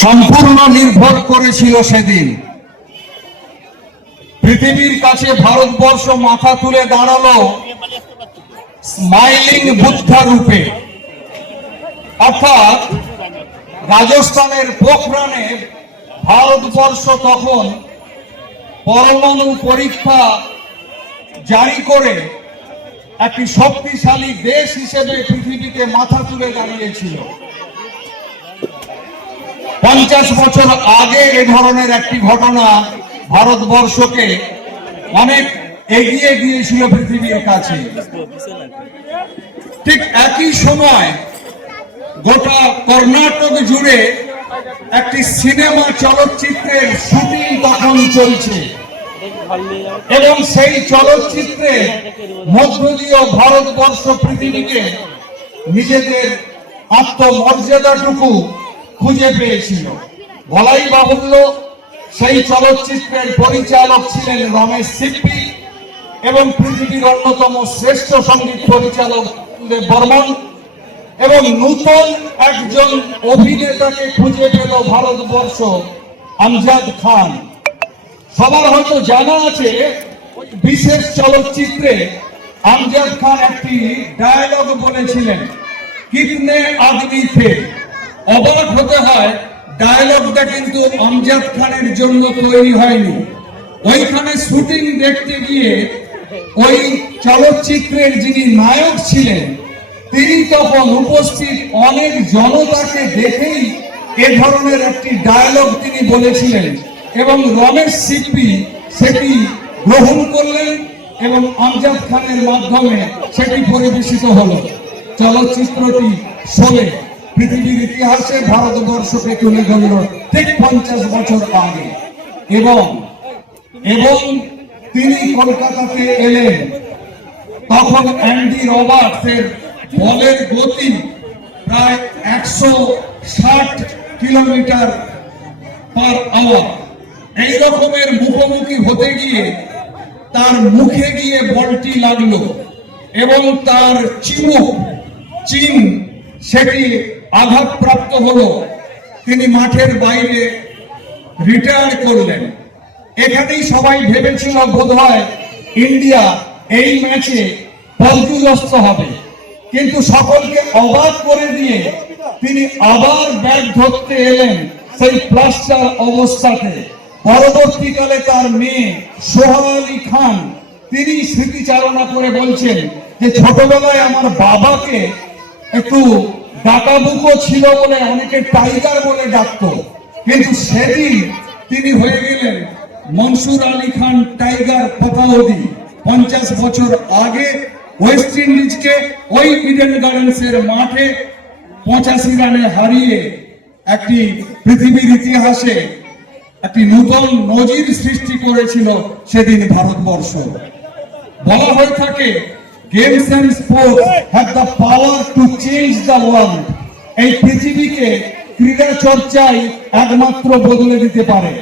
সম্পূর্ণ নির্ভর করেছিল সেদিন। পৃথিবীর কাছে ভারতবর্ষ মাথা তুলে দাঁড়াল স্মাইলিং বুদ্ধা রূপে। অর্থাৎ রাজস্থানের পোখরানে ভারতবর্ষ তখন পরমাণু পরীক্ষা জারি করে একটি শক্তিশালী দেশ হিসেবে পৃথিবীতে মাথা তুলে দাঁড়িয়েছিল। পঞ্চাশ বছর আগে এ ধরনের একটি ঘটনা ভারতবর্ষকে অনেক এগিয়ে দিয়েছিল পৃথিবীর কাছে। ঠিক একই সময় গোটা কর্ণাটক জুড়ে একটি সিনেমা চলচ্চিত্রের শুটিং তখন চলছে। এবং সেই চলচ্চিত্রে মধ্য দিয়ে ভারতবর্ষ পৃথিবীকে নিজেদের আত্মমর্যাদাটুকু খুঁজে পেয়েছিল। বলাই বাহুল্য সেই চলচ্চিত্রের পরিচালক ছিলেন রমেশ সিপ্পি এবং পৃথিবীর অন্যতম শ্রেষ্ঠ সংগীত পরিচালক বর্মন এবং নূতন একজন অভিনেতাকে খুঁজে পেল ভারতবর্ষ আমজাদ খান। সবার হয়তো জানা আছে, বিশেষ চলচ্চিত্রে আমজাদ খান একটি ডায়লগ বলেছিলেন, কিতনে আদমি থে অবাক হতে হয় ডায়লগটা কিন্তু আমজাদ খানের জন্য তৈরি হয়নি। ওইখানে শুটিং দেখতে গিয়ে ওই চলচ্চিত্রের যিনি নায়ক ছিলেন, তিনি তখন উপস্থিত অনেক জনতাকে দেখেই এ ধরনের একটি ডায়লগ তিনি বলেছিলেন এবং রমেশ সিপ্পি সেটি গ্রহণ করলেন এবং আমজাদ খানের মাধ্যমে সেটি পরিবেশিত হলো। চলচ্চিত্রটি শোলে পৃথিবীর ইতিহাসে ভারতবর্ষকে তুলে ধরল ঠিক পঞ্চাশ বছর আগে। এবং এবং তিনি কলকাতাতে এলেন। তখন অ্যান্ডি রবার্টসের বলের গতি প্রায় একশো ষাট কিলোমিটার পার আওয়ার। এই রকমের মুখোমুখি হতে গিয়ে তার মুখে গিয়ে বলটি লাগল এবং তার চিমুক চিন সেটি আঘাতপ্রাপ্ত হলো। তিনি মাঠের বাইরে রিটায়ার করলেন। এখানেই সবাই ভেবেছিল বোধ হয় ইন্ডিয়া এই ম্যাচে পর্যুদস্ত হবে। কিন্তু সকলকে অবাক করে দিয়ে তিনি আবার ব্যাট ধরতে এলেন সেই প্লাস্টার অবস্থাতে। পরবর্তীকালে তার মেয়ে সোহা আলী খান, তিনি স্মৃতিচারণা করে বলছেন যে ছোটবেলায় আমার বাবাকে একটু ডাকাবুকো ছিল বলে অনেকে টাইগার বলে ডাকতো। কিন্তু সেদিন তিনি হয়ে গেলেন মনসুর আলী খান টাইগার পঞ্চাশ বছর আগে ওয়েস্ট ইন্ডিজকে ওই ইডেন মাঠে পঁচাশি রানে হারিয়ে একটি পৃথিবীর ইতিহাসে একটি নতুন নজির সৃষ্টি করেছিল সেদিন ভারতবর্ষ। বলা হয়ে থাকে games and sports have the power to change the world এই পৃথিবীকে ক্রীড়া চর্চাই একমাত্র বদলে দিতে পারে।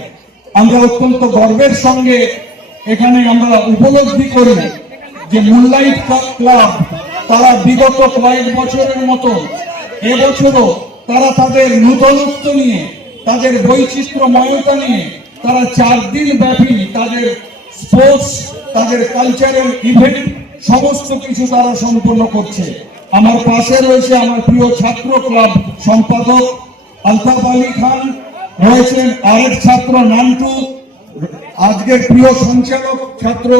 আমরা অত্যন্ত গর্বের সঙ্গে এখানে আমরা উপলব্ধি করি যে মুনলাইট ক্লাব তারা বিগত কয়েক বছরের মতো এবছরও তারা তাদের নূতনত্ব নিয়ে তাদের বৈচিত্র্যময়তা নিয়ে তারা চার দিন ব্যাপী তাদের স্পোর্টস তাদের কালচারাল ইভেন্ট সমস্ত কিছু তারা সম্পন্ন করছে। আমার পাশে রয়েছে আমার প্রিয় ছাত্র ক্লাব সম্পাদক আলতাফ আলী খান, রয়েছেন আরেক ছাত্র নান্টু, আজকের প্রিয় সঞ্চালক ছাত্র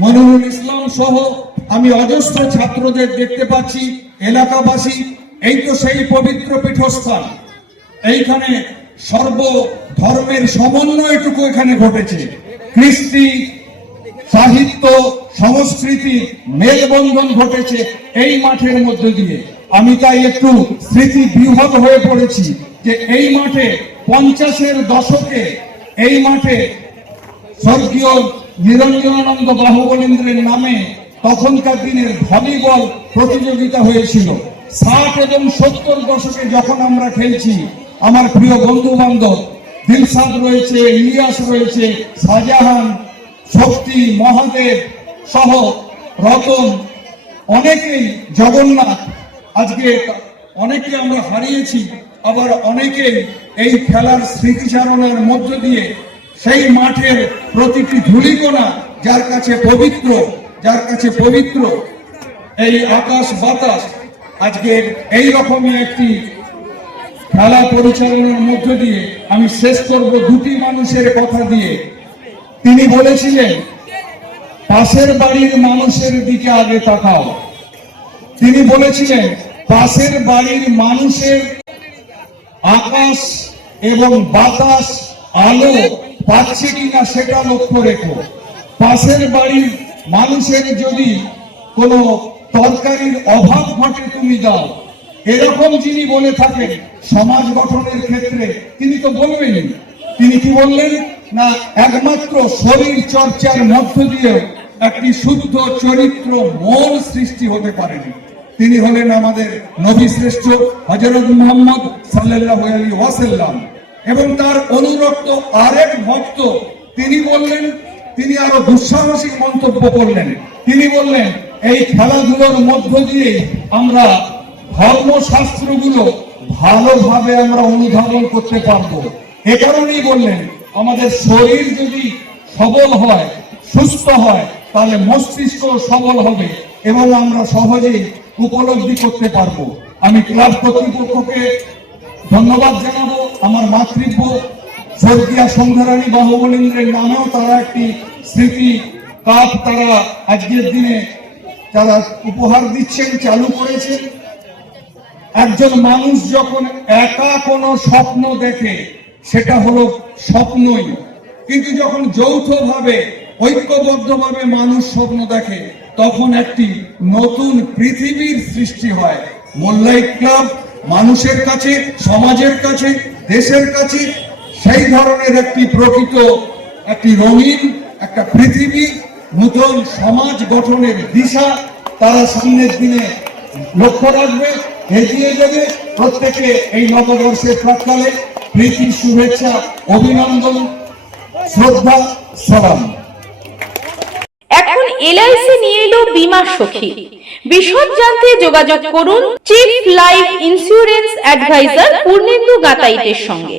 মনিরুল ইসলাম সহ আমি অজস্র ছাত্রদের দেখতে পাচ্ছি, এলাকাবাসী, এই তো সেই পবিত্র পীঠস্থান। এইখানে সর্ব ধর্মের সমন্বয়টুকু এখানে ঘটেছে। কৃষ্টি সাহিত্য, সংস্কৃতি, মেলবন্ধন ঘটেছে এই মাঠের মধ্য দিয়ে। আমি তাই একটু স্মৃতি বিহত হয়ে পড়েছি যে এই মাঠে পঞ্চাশের দশকে এই মাঠে স্বর্গীয় নিরঞ্জনানন্দ বাহুবলেন্দ্রের নামে তখনকার দিনের ভলিবল প্রতিযোগিতা হয়েছিল। ষাট এবং সত্তর দশকে যখন আমরা খেলছি, আমার প্রিয় বন্ধু বান্ধব দিলসাদ রয়েছে, ইলিয়াস রয়েছে, শাহজাহান শক্তি, মহাদেব সহ রতন অনেকেই জগন্নাথ। আজকে অনেকে আমরা হারিয়েছি, আবার অনেকেই এই খেলার স্মৃতিচারণের মধ্য দিয়ে সেই মাঠের প্রতিটি ধুলিকোনা যার কাছে পবিত্র, যার কাছে পবিত্র এই আকাশ বাতাস আজকে এই রকমই একটি খেলা পরিচালনার মধ্য দিয়ে আমি শেষ করব দুটি মানুষের কথা দিয়ে। তিনি বলেছিলেন, পাশের বাড়ির মানুষের দিকে আগে তাকাও। তিনি বলেছিলেন, পাশের বাড়ির মানুষের আকাশ এবং বাতাস আলো পাচ্ছে কিনা সেটা লক্ষ্য রেখো। পাশের বাড়ির মানুষের যদি কোনো তরকারির অভাব ঘটে তুমি দাও। এরকম যিনি বলে থাকেন, সমাজ গঠনের ক্ষেত্রে তিনি তো বলবেনই। তিনি কি বললেন? না, একমাত্র শরীর চর্চার মধ্য দিয়ে একটি শুদ্ধ চরিত্র মন সৃষ্টি হতে পারেনি। তিনি হলেন আমাদের নবী শ্রেষ্ঠ হজরত মোহাম্মদ সাল্লাল্লাহু আলাইহি ওয়াসাল্লাম। এবং তার অনুরক্ত আরেক ভক্ত তিনি বললেন, তিনি আরও দুঃসাহসিক মন্তব্য করলেন। তিনি বললেন, এই খেলাধুলোর মধ্য দিয়ে আমরা ধর্মশাস্ত্রগুলো ভালোভাবে আমরা অনুধাবন করতে পারব। এ কারণেই বললেন আমাদের শরীর যদি সবল হয়, সুস্থ হয়, তাহলে মস্তিষ্ক সবল হবে এবং আমরা সহজেই উপলব্ধি করতে পারব। আমি ক্লাব কর্তৃপক্ষকে ধন্যবাদ জানাব। আমার মাতৃব্য স্বর্গীয় সন্ধ্যারানী বাহুবলীন্দ্রের নামেও তারা একটি স্মৃতি কাপ তারা আজকের দিনে তারা উপহার দিচ্ছেন, চালু করেছেন। একজন মানুষ যখন একা কোনো স্বপ্ন দেখে সেটা হলো স্বপ্নই। কিন্তু যখন যৌথভাবে, ঐক্যবদ্ধভাবে মানুষ স্বপ্ন দেখে, তখন একটি নতুন পৃথিবীর সৃষ্টি হয়। মোল্লাই ক্লাব মানুষের কাছে, সমাজের কাছে, দেশের কাছে, সেই ধরনের একটি প্রকৃত, একটি রঙিন, একটা পৃথিবী, নতুন সমাজ গঠনের দিশা তারা সামনের দিনে লক্ষ্য রাখবে। এগিয়ে যাবে। প্রত্যেকে এই নববর্ষের প্রাককালে প্রীতি, শুভেচ্ছা, অভিনন্দন, শ্রদ্ধা, সালাম। এখন এলআইসি নিয়ে এলো বীমা সখী। বিশদ জানতে যোগাযোগ করুন chief life insurance advisor Purnendu গাতাইতের সঙ্গে।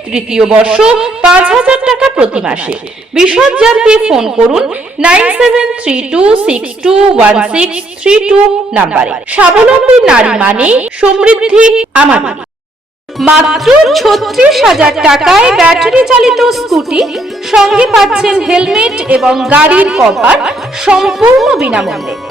তৃতীয় বর্ষ পাঁচ হাজার টাকা প্রতি মাসে। বিশদ জানতে ফোন করুন nine seven three two six two one six three two নাম্বারে। স্বাবলম্বী নারী মানে সমৃদ্ধি আমাদের মাত্র ছত্রিশ হাজার টাকায় ব্যাটারি চালিত স্কুটি, সঙ্গে পাচ্ছেন হেলমেট এবং গাড়ির কভার সম্পূর্ণ বিনামূল্যে।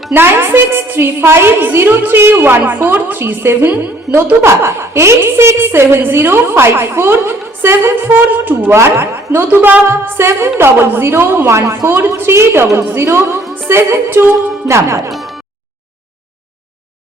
nine six three five zero three one four three seven নতুবা eight six seven zero five four seven four two one নতুবা seven double zero one four three double zero seven two number.